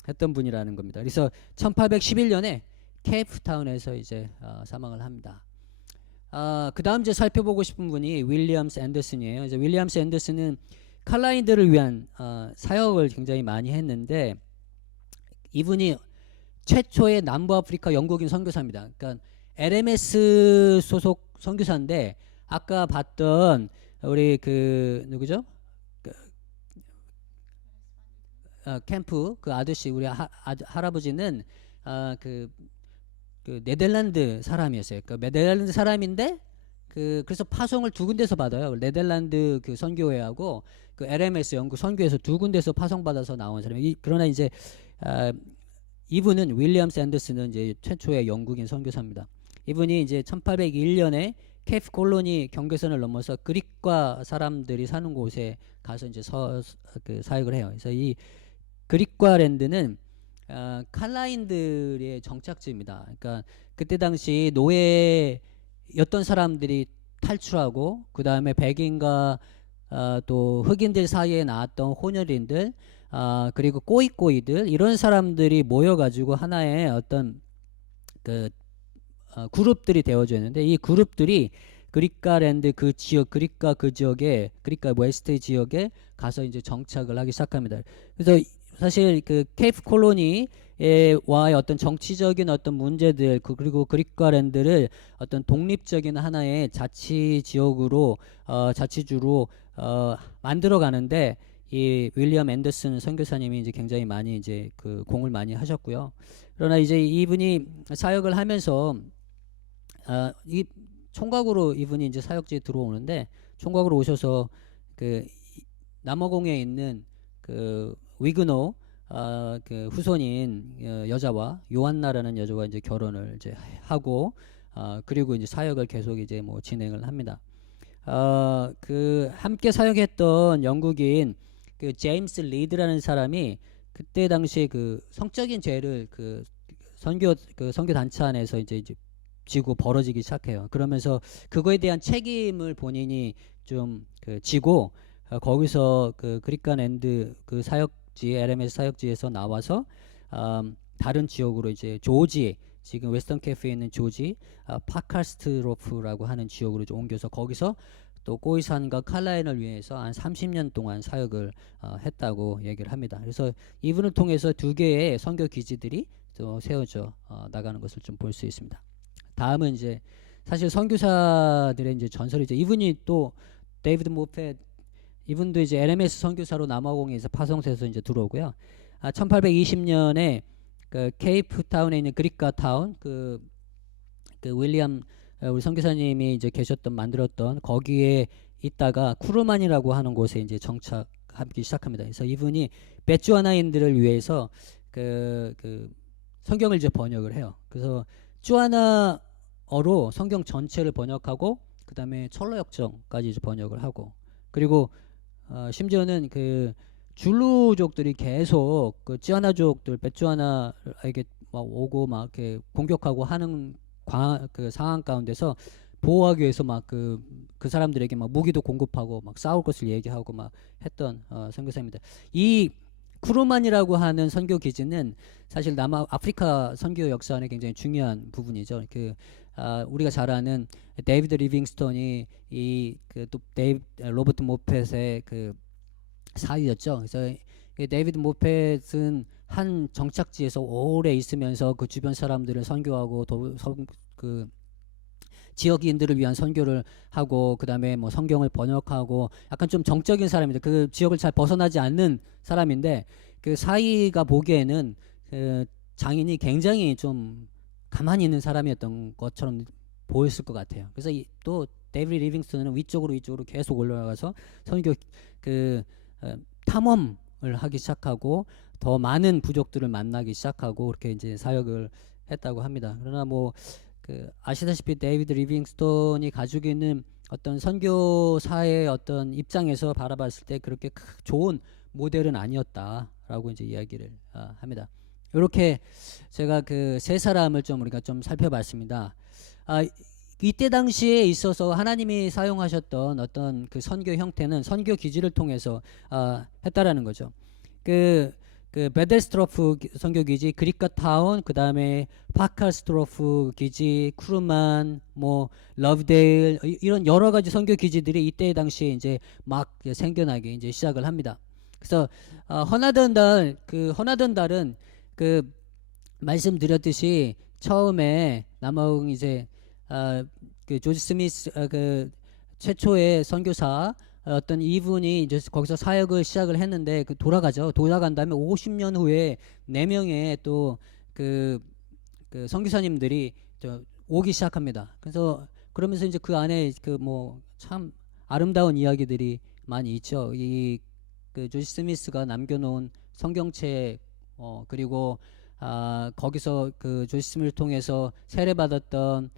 했던 분이라는 겁니다. 그래서 1811년에 케이프타운에서 이제 사망을 합니다. 그 다음 이제 살펴보고 싶은 분이 윌리엄스 앤더슨이에요. 이제 윌리엄스 앤더슨은 칼라인들을 위한 사역을 굉장히 많이 했는데 이분이 최초의 남부아프리카 영국인 선교사입니다. 그러니까 LMS 소속 선교사인데 아까 봤던 우리 누구죠? 캠프 그 아저씨 우리 할아버지는 그 네덜란드 사람이었어요. 그 네덜란드 사람인데 그래서 파송을 2군데서 받아요. 네덜란드 그 선교회하고 그 LMS 영국 선교회에서 2군데서 파송받아서 나온 사람이에요. 그러나 이제 이분은 윌리엄스 앤더슨은 이제 최초의 영국인 선교사입니다. 이분이 이제 1801년에 케이프 콜로니 경계선을 넘어서 그리과 사람들이 사는 곳에 가서 이제 사역을 해요. 그래서 이 그리과 랜드는 칼라인들의 정착지입니다. 그러니까 그때 당시 노예였던 사람들이 탈출하고 그 다음에 백인과 또 흑인들 사이에 나왔던 혼혈인들, 그리고 꼬이꼬이들 이런 사람들이 모여가지고 하나의 어떤 그 그룹들이 되어져 있는데 이 그룹들이 그리카랜드 그 지역, 그리카 그 지역에, 그리카 웨스트 지역에 가서 이제 정착을 하기 시작합니다. 그래서 사실 그 케이프 콜로니와의 어떤 정치적인 어떤 문제들, 그리고 그리카랜드를 어떤 독립적인 하나의 자치 지역으로, 자치주로 만들어 가는데 이 윌리엄 앤더슨 선교사님이 이제 굉장히 많이 이제 그 공을 많이 하셨고요. 그러나 이제 이분이 사역을 하면서 이 총각으로 이분이 이제 사역지에 들어오는데 총각으로 오셔서 그 남아공에 있는 그 위그노 그 후손인 여자와 요한나라는 여자와 이제 결혼을 이제 하고 그리고 이제 사역을 계속 이제 뭐 진행을 합니다. 그 함께 사역했던 영국인 그 제임스 리드라는 사람이 그때 당시에 그 성적인 죄를 그 선교 단체 안에서 이제 지고 벌어지기 시작해요. 그러면서 그거에 대한 책임을 본인이 좀 그 지고 거기서 그 그리카랜드 그 사역지 LMS 사역지에서 나와서 다른 지역으로 이제 조지 지금 웨스턴 캐프에 있는 조지 파카스트로프라고 하는 지역으로 좀 옮겨서 거기서 또 꼬이산과 칼라인을 위해서 한 30년 동안 사역을 했다고 얘기를 합니다. 그래서 이분을 통해서 두 개의 선교 기지들이 또 세워져 나가는 것을 좀 볼 수 있습니다. 다음은 이제 사실 선교사들의 이제 전설이죠. 이분이 또 데이비드 모펫 이분도 이제 LMS 선교사로 남아공에서 파송돼서 이제 들어오고요. 1820년에 그 케이프타운에 있는 그리카타운 그 윌리엄 우리 선교사님이 이제 계셨던 만들었던 거기에 있다가 쿠르만이라고 하는 곳에 이제 정착하기 시작합니다. 그래서 이분이 베쭈아나인들을 위해서 그 성경을 이제 번역을 해요. 그래서 쭈아나어로 성경 전체를 번역하고 그 다음에 철로역정까지 이제 번역을 하고 그리고 심지어는 그 줄루족들이 계속 그 찌아나족들 베쭈아나에게 막 오고 막 이렇게 공격하고 하는 그 상황 가운데서 보호하기 위해서 막 그 사람들에게 막 무기도 공급하고 막 싸울 것을 얘기하고 막 했던 선교사입니다. 이 쿠르만이라고 하는 선교 기지는 사실 아프리카 선교 역사 안에 굉장히 중요한 부분이죠. 우리가 잘 아는 데이비드 리빙스톤이 또 로버트 모펫의 그 사위였죠. 그래서 데이비드 모펫은 한 정착지에서 오래 있으면서 그 주변 사람들을 선교하고 그 지역인들을 위한 선교를 하고 그 다음에 뭐 성경을 번역하고 약간 좀 정적인 사람인데 그 지역을 잘 벗어나지 않는 사람인데 그 사이가 보기에는 그 장인이 굉장히 좀 가만히 있는 사람이었던 것처럼 보였을 것 같아요. 그래서 또 데이비드 리빙스턴은 위쪽으로 계속 올라가서 선교 탐험을 하기 시작하고 더 많은 부족들을 만나기 시작하고 그렇게 이제 사역을 했다고 합니다. 그러나 뭐 아시다시피 데이비드 리빙스톤이 가지고 있는 어떤 선교사의 어떤 입장에서 바라봤을 때 그렇게 좋은 모델은 아니었다라고 이제 이야기를 합니다. 이렇게 제가 그 세 사람을 좀 우리가 좀 살펴봤습니다. 이때 당시에 있어서 하나님이 사용하셨던 어떤 그 선교 형태는 선교 기지를 통해서 했다라는 거죠. 그 베델스트로프 선교 기지, 그리카타운, 그 다음에 파카스트로프 기지, 쿠르만, 뭐 러브데일 이런 여러 가지 선교 기지들이 이때 당시에 이제 막 생겨나기 이제 시작을 합니다. 그래서 허나던 달은 그 말씀드렸듯이 처음에 남아공 이제 그 조지 스미스 그 최초의 선교사 어떤 이분이 이제 거기서 사역을 시작을 했는데 돌아가죠. 돌아간 다음에 50년 후에 4명의 또 그 선교사님들이 오기 시작합니다. 그래서 그러면서 이제 그 안에 그 뭐 참 아름다운 이야기들이 많이 있죠. 그 조지 스미스가 남겨놓은 성경책 그리고 거기서 그 조지 스미스를 통해서 세례받았던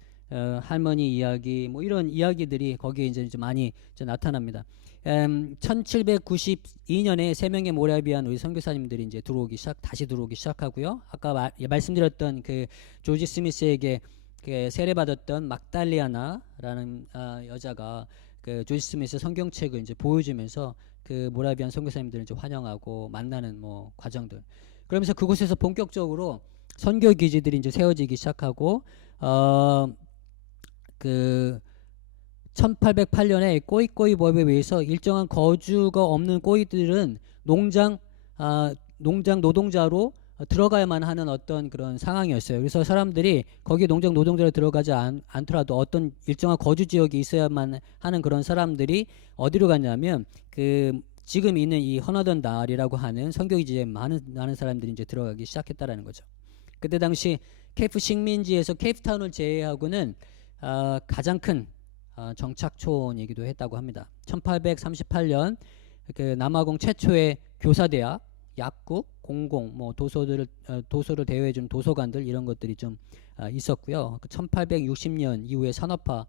할머니 이야기 뭐 이런 이야기들이 거기에 이제 많이 나타납니다. 1792년에 3명의 모라비안 우리 선교사님들이 이제 다시 들어오기 시작하고요. 아까 말씀드렸던 그 조지 스미스에게 세례받았던 막달리아나라는 여자가 그 조지 스미스 성경책을 이제 보여주면서 그 모라비안 선교사님들을 이제 환영하고 만나는 뭐 과정들. 그러면서 그곳에서 본격적으로 선교 기지들이 이제 세워지기 시작하고 그 1808년에 꼬이꼬이 법에 의해서 일정한 거주가 없는 꼬이들은 농장 노동자로 들어가야만 하는 어떤 그런 상황이었어요. 그래서 사람들이 거기 농장 노동자로 들어가지 않더라도 어떤 일정한 거주 지역이 있어야만 하는 그런 사람들이 어디로 갔냐면 그 지금 있는 이 허나던 달이라고 하는 선교기지에 많은 사람들이 이제 들어가기 시작했다라는 거죠. 그때 당시 케이프 식민지에서 케이프타운을 제외하고는 가장 큰 정착촌이기도 했다고 합니다. 1838년 그 남아공 최초의 교사대학, 약국, 공공, 뭐 도서를 대여해 준 도서관들 이런 것들이 좀 있었고요. 1860년 이후에 산업화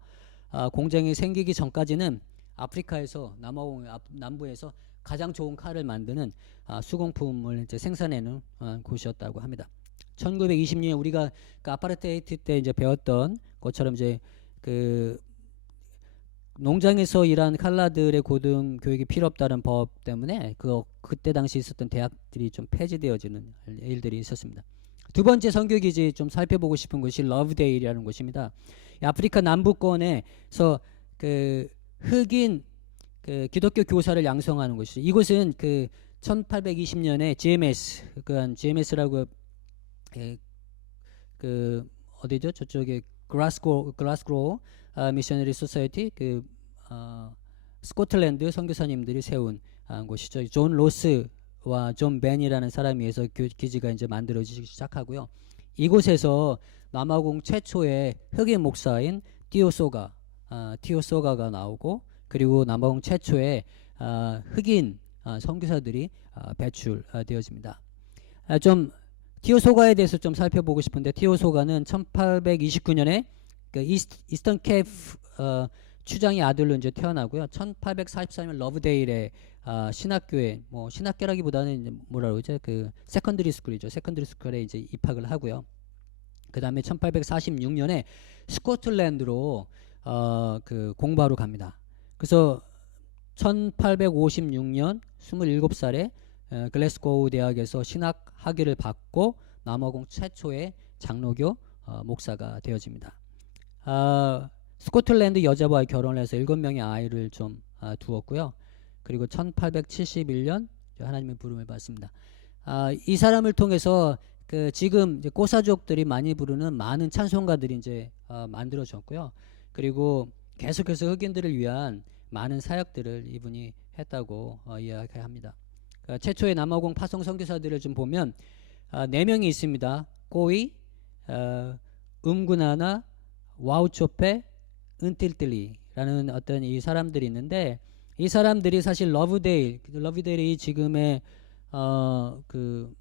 공장이 생기기 전까지는 아프리카에서 남아공 남부에서 가장 좋은 칼을 만드는 수공품을 이제 생산해는 곳이었다고 합니다. 1920년 우리가 그 아파르테이트 때 이제 배웠던 것처럼 이제 그 농장에서 일한 칼라들의 고등 교육이 필요 없다는 법 때문에 그때 당시 있었던 대학들이 좀 폐지되어지는 일들이 있었습니다. 두 번째 선교기지 좀 살펴보고 싶은 곳이 러브데일이라는 곳입니다. 아프리카 남부권에서 그 흑인 그 기독교 교사를 양성하는 곳이죠. 이곳은 그 1820년에 GMS라고 그 어디죠? 저쪽에 글라스고 미셔너리 소사이티 스코틀랜드 선교사님들이 세운 곳이죠. 존 로스와 존 벤이라는 사람이 위해서 기지가 이제 만들어지기 시작하고요. 이곳에서 남아공 최초의 흑인 목사인 티오소가가 나오고 그리고 남아공 최초의 흑인 선교사들이 배출되어집니다. 좀 티오소가에 대해서 좀 살펴보고 싶은데 티오소가는 1829년에 그 이스턴 케이프 추장의 아들로 이제 태어나고요. 1844년 러브데일의 신학교에 뭐 신학교라기보다는 뭐라 그러죠? 그 세컨드리 스쿨이죠. 세컨드리 스쿨에 이제 입학을 하고요. 그 다음에 1846년에 스코틀랜드로 그 공부하러 갑니다. 그래서 1856년 27살에 글래스고우 대학에서 신학 학위를 받고 남아공 최초의 장로교 목사가 되어집니다. 스코틀랜드 여자와 결혼을 해서 7명의 아이를 좀 두었고요. 그리고 1871년 하나님의 부름을 받습니다. 이 사람을 통해서 그 지금 이제 꼬사족들이 많이 부르는 많은 찬송가들이 이제 만들어졌고요. 그리고 계속해서 흑인들을 위한 많은 사역들을 이분이 했다고 이야기합니다. 최초의 남아공 파송 선교사들을 좀 보면 4명이 있습니다. 꼬이, 음구나나, 와우초페, 은틸뜰리라는 어떤 이 사람들이 있는데 이 사람들이 사실 러브데일이 지금의 그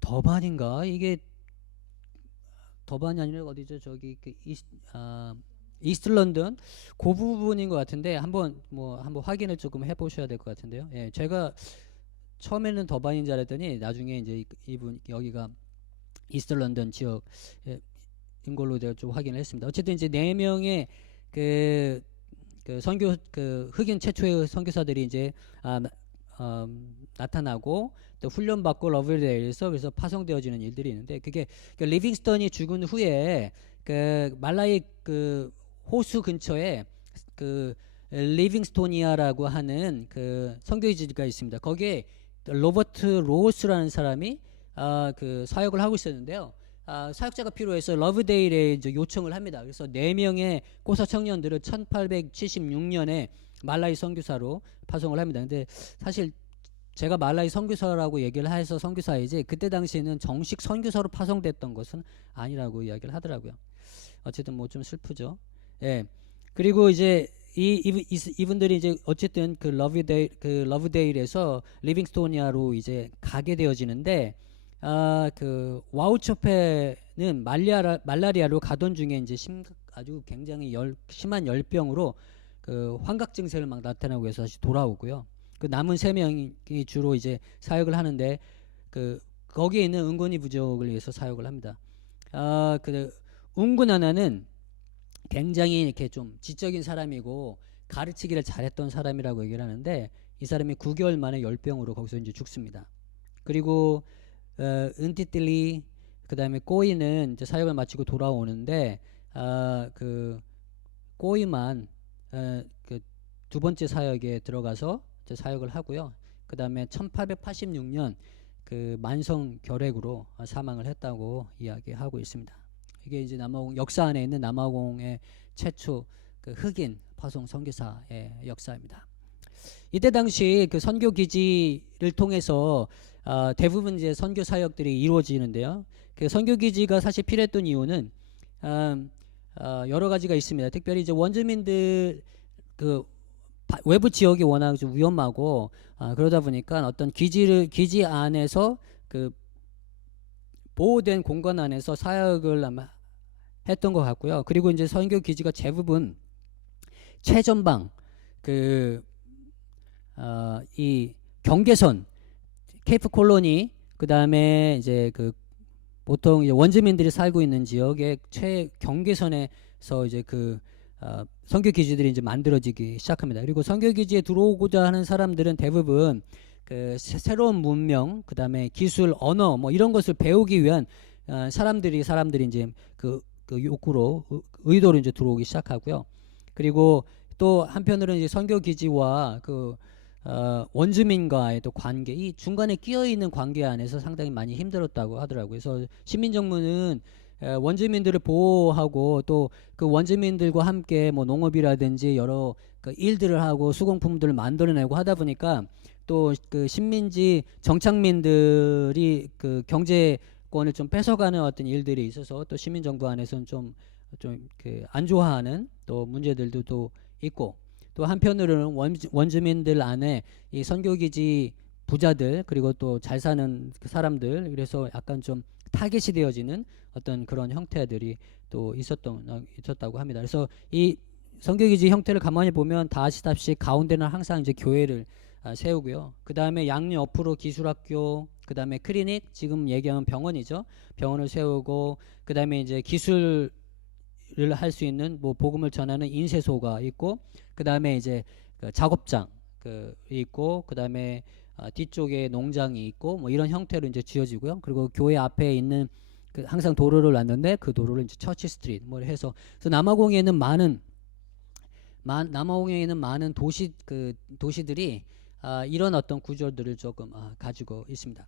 더반인가 이게 더반이 아니라 어디죠? 저기 그 이스트 런던 그 부분인 것 같은데 한번 확인을 조금 해보셔야 될 것 같은데요. 예, 제가 처음에는 더반인 줄 알았더니 나중에 이제 이분 여기가 이스트 런던 지역인 걸로 제가 좀 확인을 했습니다. 어쨌든 이제 4명의 그 흑인 최초의 선교사들이 이제 나타나고 또 훈련받고 러브데일에서 그래서 파송되어지는 일들이 있는데 그게 리빙스턴이 죽은 후에 그 말라이 그 호수 근처에 그 리빙스토니아라고 하는 그 선교지가 있습니다. 거기에 로버트 로스라는 사람이 그 사역을 하고 있었는데요. 사역자가 필요해서 러브데일에 이제 요청을 합니다. 그래서 4명의 꼬사 청년들을 1876년에 말라이 선교사로 파송을 합니다. 근데 사실 제가 말라이 선교사라고 얘기를 해서 선교사이지 그때 당시에는 정식 선교사로 파송됐던 것은 아니라고 이야기를 하더라고요. 어쨌든 뭐 좀 슬프죠. 예. 그리고 이제 이분들이 이제 어쨌든 그 러브데일에서 리빙스토니아로 이제 가게 되어지는데 그 와우초페는 말라리아로 가던 중에 이제 아주 굉장히 심한 열병으로 그 환각 증세를 막 나타나고 해서 다시 돌아오고요. 그 남은 3명이 주로 이제 사역을 하는데 그 거기에 있는 은곤이 부족을 위해서 사역을 합니다. 그 은군 하나는 굉장히 이렇게 좀 지적인 사람이고 가르치기를 잘했던 사람이라고 얘기를 하는데, 이 사람이 9개월 만에 열병으로 거기서 이제 죽습니다. 그리고 은티틸리, 그다음에 꼬이는 이제 사역을 마치고 돌아오는데, 그 꼬이만 그 두 번째 사역에 들어가서 이제 사역을 하고요. 그다음에 1886년 그 만성 결핵으로 사망을 했다고 이야기하고 있습니다. 이게 이제 남아공 역사 안에 있는 남아공의 최초 그 흑인 파송 선교사의 역사입니다. 이때 당시 그 선교 기지를 통해서 대부분 이제 선교 사역들이 이루어지는데요. 그 선교 기지가 사실 필요했던 이유는 여러 가지가 있습니다. 특별히 이제 원주민들 그 외부 지역이 워낙 좀 위험하고 그러다 보니까 어떤 기지 안에서 그 보호된 공간 안에서 사역을 아마 했던 것 같고요. 그리고 이제 선교 기지가 대부분 최전방 이 경계선 케이프 콜로니, 그 다음에 이제 그 보통 이제 원주민들이 살고 있는 지역의 최경계선에서 이제 선교 기지들이 이제 만들어지기 시작합니다. 그리고 선교 기지에 들어오고자 하는 사람들은 대부분 그 새로운 문명, 그 다음에 기술, 언어 뭐 이런 것을 배우기 위한 사람들이 이제 그 욕구로 의도로 이제 들어오기 시작하고요. 그리고 또 한편으로는 이제 선교 기지와 원주민과의 또 관계, 이 중간에 끼어 있는 관계 안에서 상당히 많이 힘들었다고 하더라고요. 그래서 시민정부는 원주민들을 보호하고 또 그 원주민들과 함께 뭐 농업이라든지 여러 그 일들을 하고 수공품들을 만들어내고 하다 보니까 또 그 식민지 정착민들이 그 경제권을 좀 뺏어가는 어떤 일들이 있어서 또 시민정부 안에서는 좀 그 안 좋아하는 또 문제들도 또 있고, 또 한편으로는 원주민들 안에 이 선교기지 부자들 그리고 또 잘 사는 그 사람들, 그래서 약간 좀 타겟이 되어지는 어떤 그런 형태들이 또 있었다고 합니다. 그래서 이 선교기지 형태를 가만히 보면 다 아시다시피 가운데는 항상 이제 교회를 세우고요. 그 다음에 양옆으로 기술학교, 그 다음에 클리닉, 지금 얘기하면 병원이죠. 병원을 세우고, 그 다음에 이제 기술을 할 수 있는 뭐 복음을 전하는 인쇄소가 있고, 그 다음에 이제 그 작업장 있고, 그 다음에 뒤쪽에 농장이 있고, 뭐 이런 형태로 이제 지어지고요. 그리고 교회 앞에 있는 항상 도로를 놨는데 그 도로를 이제 처치 스트리트 뭐 해서, 그래서 남아공에 있는 많은 도시들이 이런 어떤 구조들을 조금 가지고 있습니다.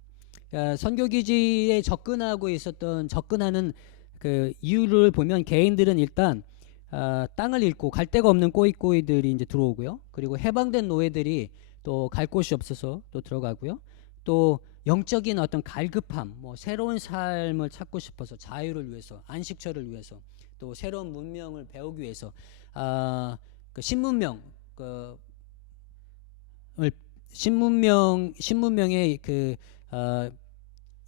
선교기지에 접근하는 그 이유를 보면, 개인들은 일단 땅을 잃고 갈 데가 없는 꼬이꼬이들이 이제 들어오고요. 그리고 해방된 노예들이 또 갈 곳이 없어서 또 들어가고요. 또 영적인 어떤 갈급함, 뭐 새로운 삶을 찾고 싶어서, 자유를 위해서, 안식처를 위해서, 또 새로운 문명을 배우기 위해서 그 신문명의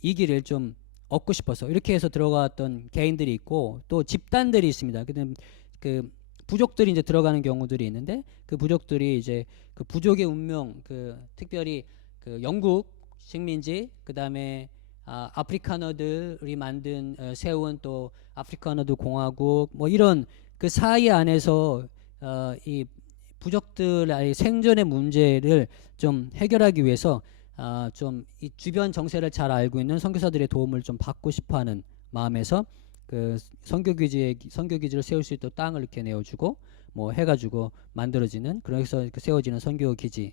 이기를 좀 얻고 싶어서 이렇게 해서 들어갔던 개인들이 있고, 또 집단들이 있습니다. 그 부족들이 이제 들어가는 경우들이 있는데, 그 부족들이 이제 그 부족의 운명, 특별히 그 영국 식민지, 그 다음에 아프리카너들이 세운 또 아프리카너들 공화국, 뭐 이런 그 사이 안에서 이 부족들의 생존의 문제를 좀 해결하기 위해서 좀 이 주변 정세를 잘 알고 있는 선교사들의 도움을 좀 받고 싶어하는 마음에서 그 선교기지를 세울 수 있도록 땅을 이렇게 내어주고 뭐 해가지고 만들어지는, 그래서 세워지는 선교기지.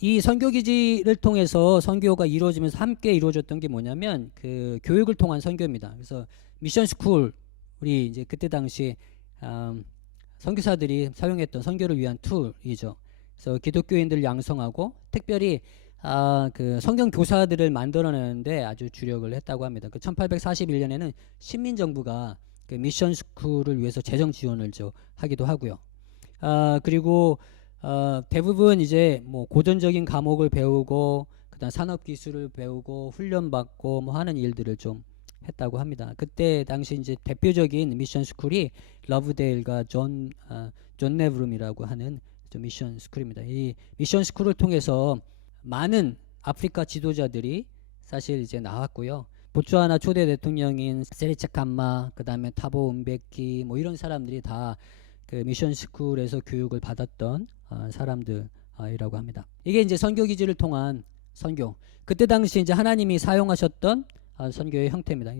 이 선교기지를 통해서 선교가 이루어지면서 함께 이루어졌던 게 뭐냐면 그 교육을 통한 선교입니다. 그래서 미션 스쿨이 이제 그때 당시 선교사들이 사용했던 선교를 위한 툴이죠. 그래서 기독교인들 양성하고, 특별히 그 성경 교사들을 만들어내는데 아주 주력을 했다고 합니다. 그 1841년에는 신민정부가 그 미션 스쿨을 위해서 재정 지원을 하기도 하고요. 그리고 대부분 이제 뭐 고전적인 과목을 배우고, 그다음 산업 기술을 배우고 훈련받고 뭐 하는 일들을 좀 했다고 합니다. 그때 당시 이제 대표적인 미션 스쿨이 러브데일과 존 네브룸이라고 하는 미션 스쿨입니다. 이 미션 스쿨을 통해서 많은 아프리카 지도자들이 사실 이제 나왔고요. 보츠와나 초대 대통령인 세리차 캄마, 그다음에 타보 은베키 뭐 이런 사람들이 다 그 미션 스쿨에서 교육을 받았던 사람들이라고 합니다. 이게 이제 선교 기지를 통한 선교. 그때 당시 이제 하나님이 사용하셨던 선교의 형태입니다.